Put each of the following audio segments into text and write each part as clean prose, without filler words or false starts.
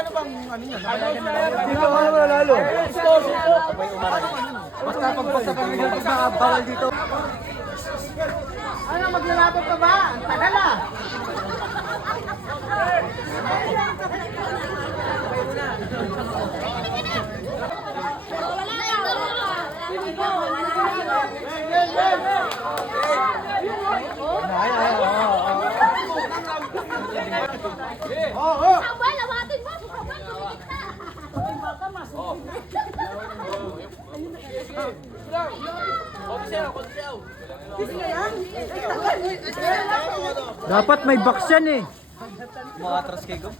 ano bang ano niya? Dito ka naman lalo. Basta pagbasa pa rin pag nakabawal dito. Ano, maglalaban pa ba? Ang tagal ah. Dapat may box yan eh. Makatras kayo ko?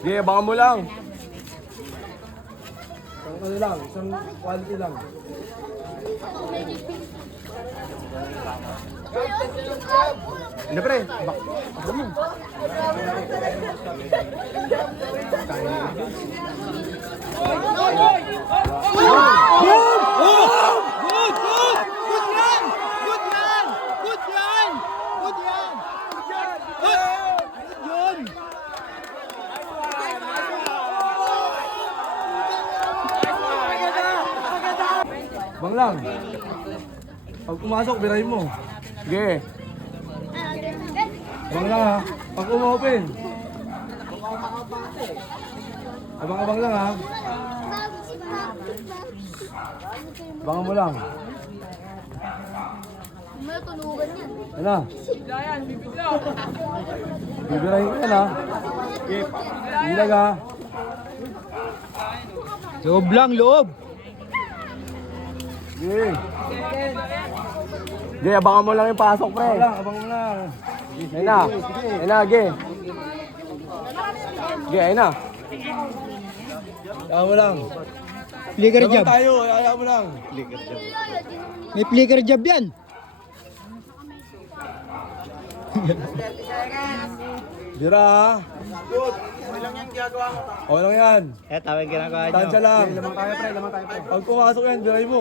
Sige, abangan mo lang. Isang ano lang, isang quality lang. Ano pre? Ako mo. Bang lang. Pag pumasok, birahin mo. Sige. Abang lang ha. Pag umopen. Abang-abang lang ha. Abangan mo lang. May tulugan yan. Ano? Bibirahin ko yan ha. Bilag ha. Loob lang, loob. Sige. Sige, abangan mo lang yung pasok, pre. Abangan mo lang. Ayun na. Ayun na, sige. Sige, ayun na. Ayaw mo lang. Flicker Laban job. tayo, ayaw mo lang. May flicker job yan. Bira ha. Okay lang yung ginagawa mo. Okay lang yan. Tawag ginagawa Tansya lang. Lamang tayo pre, lamang tayo pre. Pag pumasok yan, biray mo.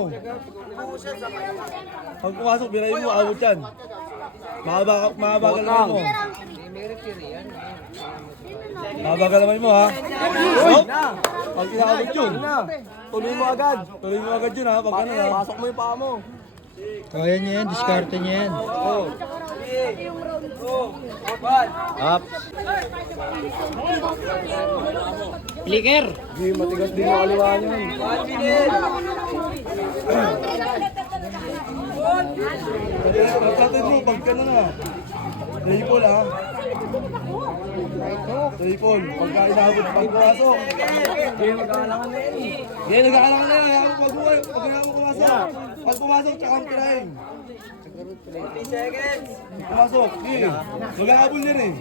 Pag pumasok, biray mo, abot yan. Mahabagal naman mo. Mahabagal naman mo ha. Stop! Pag inaabot yun, tuloy mo agad. Tuloy mo agad yun ha, pag ano ha. Pasok mo yung paa mo. Kaya niya yan, diskarte niya yan. Up. Flicker! Hindi, matigas din yung kaliwaan yun. Ratatid mo, pag ka na. Triple ha. Triple. Pagka inaabot, pag pumasok. Hindi, mag-aalangan na yan. Hindi, nag-aalangan na yan. Pag pumasok. Pag pumasok, tsaka ang kirahin. 30 seconds. Pumasok. Hindi. Mag-aabol yan eh.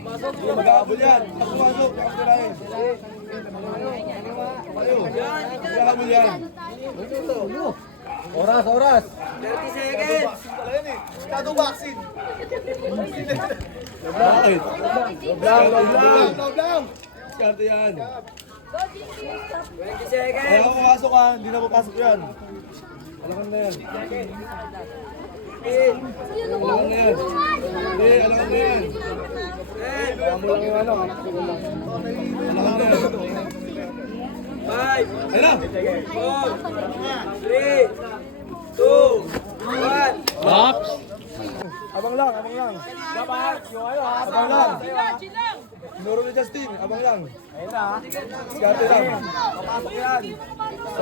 Mag-aabol yan. Pag pumasok, tsaka ang kirahin. Mag-aabol yan. Oras, oras. 30 seconds. Kado vaccine. Bakit? Doblang. Skarte yan. 20 seconds. Kaya kung pumasok ka, hindi na papasok yan. Alam na yan. Alam na yan. Hindi, alam na yan. Alam mo lang yung ano. Alam na yan. 5, Ayun na! 4, 3, 2, 1. Ops! Abang lang, abang lang. Dapat yung ano ha. Abang lang. Tinuro ni Justin, abang lang. Ayun na ha. Skarte lang. Papasok yan.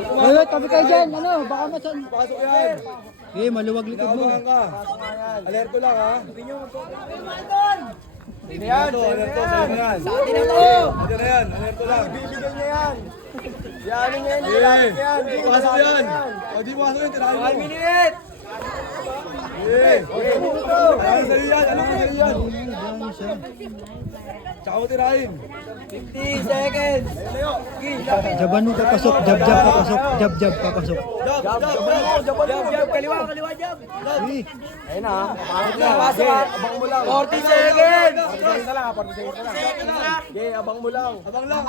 Wait, tabi kayo dyan. Ano, baka masan. Pasok yan. Eh, maluwag likod mo. Inaabangan ka. Alerto lang ha. Hindi yan. Alerto, sa'yo na yan. Sa atin na to. Ayan na yan, alerto lang. Bibigyan niya yan. Yan yan. Eh, Yan. pasok yan. O di pasok yan, tirahin 1 mo. minute. Eh, alam mo sa'yo yan, alam mo sa'yo yan. siya. Tsaka mo tirahin. 50 seconds. Jaban mo papasok, jab papasok, jab papasok. Jab, kaliwa, jab. Sige. Ayun na, pasok na, pasok ha. Abang mo lang. 40 seconds. 40 seconds na lang, 40 seconds na lang. Okay, abang mo lang. Abang lang.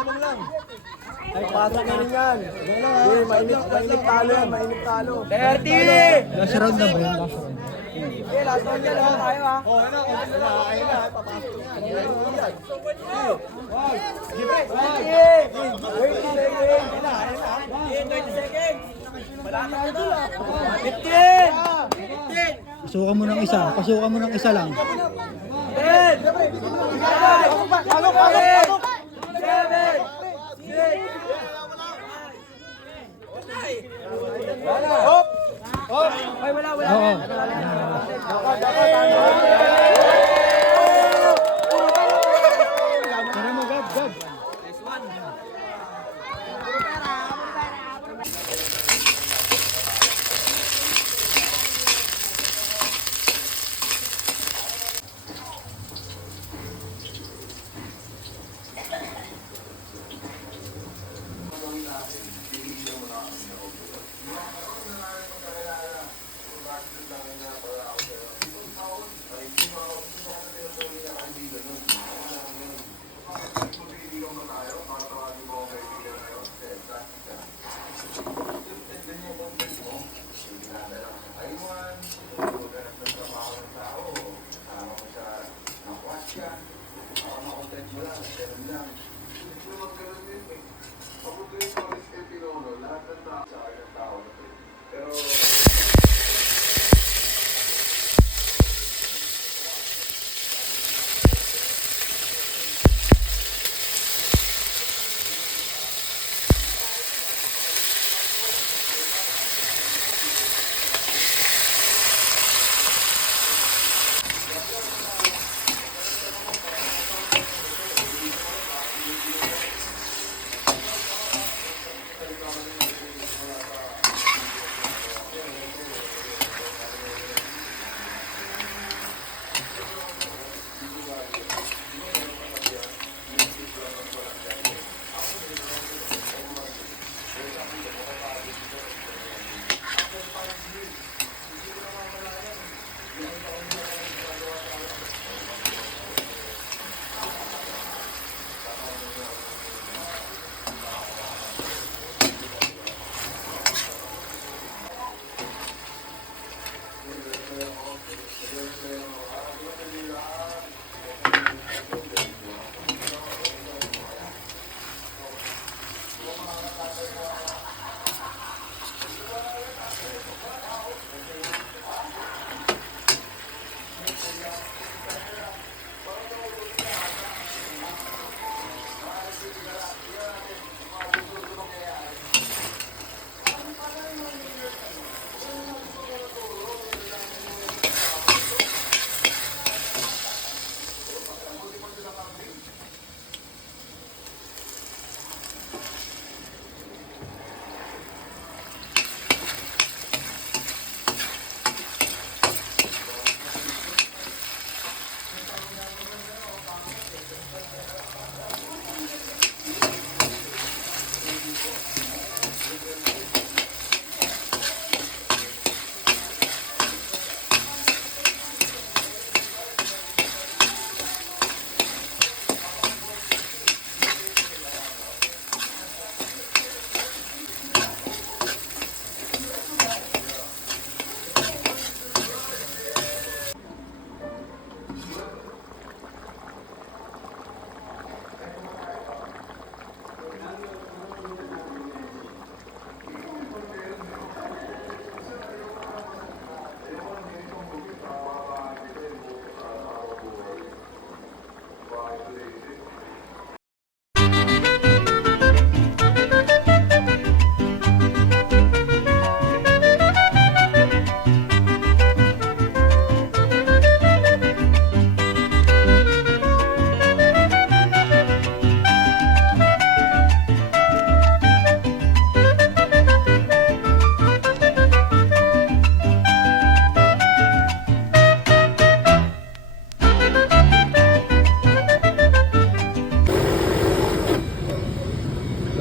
Ay, pasok na rin yan. Okay, mainit talo yan, mainit talo. 30! Last round na ba yun? Last round. Okay, last one yan, tayo ha. Ayun na, papasok na yan. Wait, 20 seconds. Malata ka na. 15! Pasukan mo ng isa lang. 10! Pasok! 7! 6! Hop! Hop! Ay, wala. Oo. Tara mo, gab.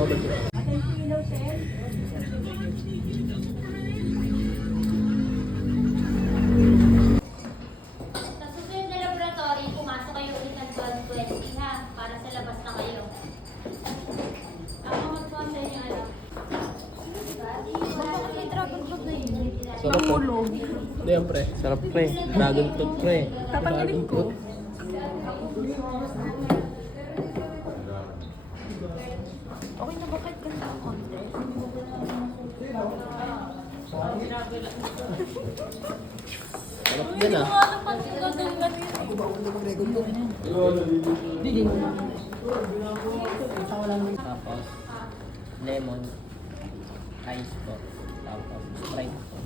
Sa susunod na laboratory, pumasok kayo ulit ng 12:20 ha, para sa labas na kayo. Ako mag-sponsor niyo ano? Bakit may dragon fruit na yun? Mahulog. Hindi yan, pre. Sarap, pre. Dragon fruit, pre. Dragon fruit. Okay na ba kahit ganda ang konti? Sarap din ah. Ano pa yung gagawin Tapos, lemon, ice po. Tapos, Sprite po.